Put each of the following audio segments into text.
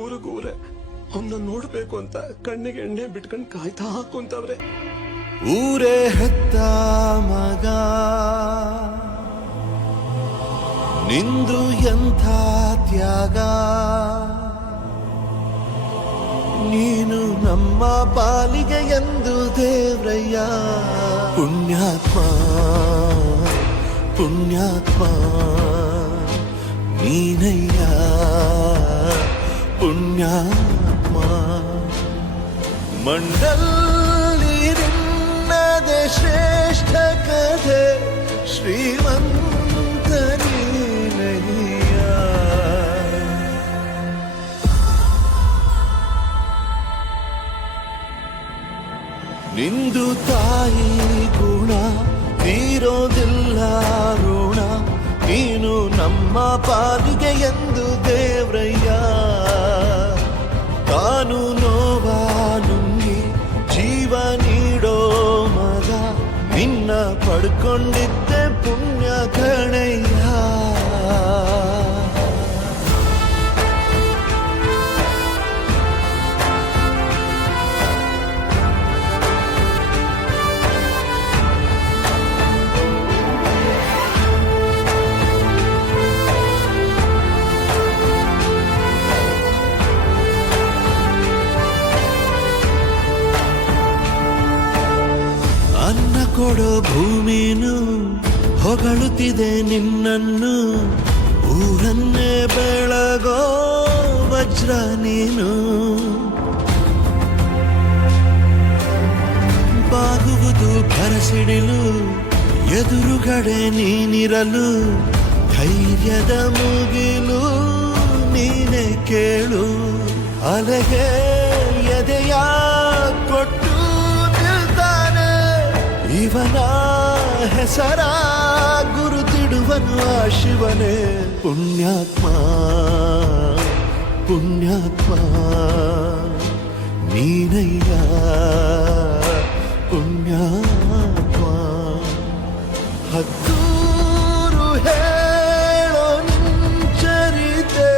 ಊರಿಗೂರೆ ಅವನ್ನ ನೋಡ್ಬೇಕು ಅಂತ ಕಣ್ಣಿಗೆ ಎಣ್ಣೆ ಬಿಟ್ಕೊಂಡು ಕಾಯ್ತಾ ಕುಂತವ್ರೆ. ಊರೇ ಹೆತ್ತ ಮಗ ನಿಂದು ಎಂಥ ತ್ಯಾಗ, ನೀನು ನಮ್ಮ ಪಾಲಿಗೆ ಎಂದು ದೇವ್ರಯ್ಯ. ಪುಣ್ಯಾತ್ಮ ಪುಣ್ಯಾತ್ಮ ನೀನಯ್ಯ ಪುಣ್ಯಾತ್ಮ. ಮಂಡಲ್ಲಿ ನಿನ್ನದೆ ಶ್ರೇಷ್ಠ ಕಥೆ, ಶ್ರೀಮಂತ ನೀನಯ್ಯ. ನಿಂದು ತಾಯಿ ಗುಣ ತೀರೋದಿಲ್ಲ ಋಣ, ನೀನು ನಮ್ಮ ಪಾಲಿಗೆ ಎಂದು ದೇವ್ರಯ್ಯ. ತಾನು ನೋವ ನುಂಗಿ ಜೀವ ನೀಡೋ ಮಗ, ನಿನ್ನ ಪಡ್ಕೊಂಡಿದ್ದೆ ಪುಣ್ಯ ಕಣಯ್ಯ. ಅನ್ನ ಕೊಡೋ ಭೂಮಿನು ಹೊಗಳುತ್ತಿದೆ ನಿನ್ನನ್ನು, ಊರನ್ನೇ ಬೆಳಗೋ ವಜ್ರ ನೀನು. ಬಾಗುವುದು ಭರಸಿಡಿಲು ಎದುರುಗಡೆ ನೀನಿರಲು, ಧೈರ್ಯದ ಮುಗಿಲು ನೀನೆ ಕೇಳು. ಅಲೆಗೆ ಎದೆಯ ಕೊಟ್ಟು ಇವನ ಹೆಸರ ಗುರುತಿಡುವನು ಆ ಶಿವನೇ. ಪುಣ್ಯಾತ್ಮ ಪುಣ್ಯಾತ್ಮ ನೀನಯ್ಯ ಪುಣ್ಯಾತ್ಮ. ಹತ್ತೂರು ಹೇಳೋ ನಿಂಚರಿತೆ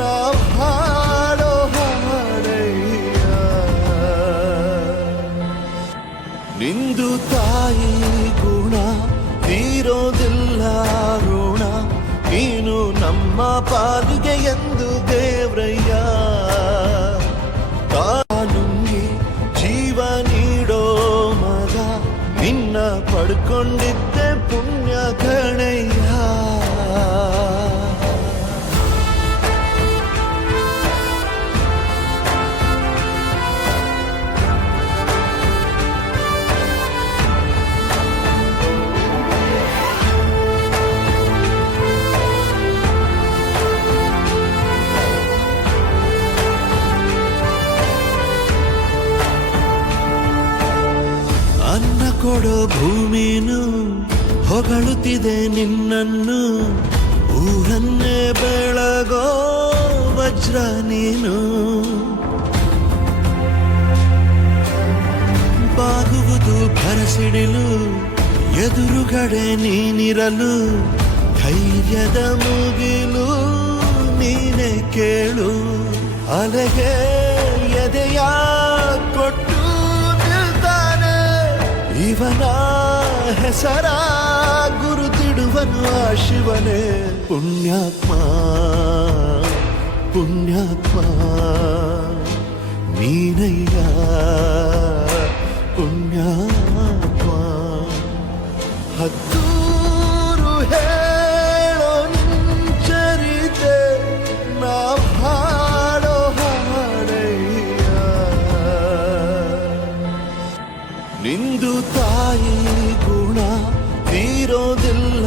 ನಾವು ಹಾಡೋ ಹಾಡಯ್ಯ. ನಿಂದು ತಾಯಿ ಗುಣ ತೀರೋದಿಲ್ಲ ಋಣ, ನೀನು ನಮ್ಮ ಪಾಲಿಗೆ ಎಂದು ದೇವ್ರಯ್ಯ. ತಾನುಂಗಿ ಜೀವ ನೀಡೋ ಮಗ, ನಿನ್ನ ಪಡ್ಕೊಂಡಿದ್ದೆ ಪುಣ್ಯ ಕಣಯ್ಯ. ಅನ್ನ ಕೊಡೋ ಭೂಮಿನು ಹೊಗಳುತ್ತಿದೆ ನಿನ್ನನ್ನು, ಊರನ್ನೇ ಬೆಳಗೋ ವಜ್ರ ನೀನು. ಬಾಗುವುದು ಭರಸಿಡಿಲು ಎದುರುಗಡೆ ನೀನಿರಲು, ಧೈರ್ಯದ ಮುಗಿಲು ನೀನೆ ಕೇಳು. ಅಲೆಗೆ ಎದೆಯ ಕೊಟ್ಟು ಇವನ ಹೆಸರ ಗುರುತಿಡುವನು ಆ ಶಿವನೇ. ಪುಣ್ಯಾತ್ಮ ಪುಣ್ಯಾತ್ಮ ನೀನಯ್ಯ ಪುಣ್ಯಾತ್ಮ. ಹತ್ತೂರು ಹೇಳೋ ನಿಂಚರಿತೆ ನಾವು ಹಾಡೋ ಹಾಡಯ್ಯ. ನಿಂದು ತಾಯಿ ಗುಣ ತೀರೋದಿಲ್ಲ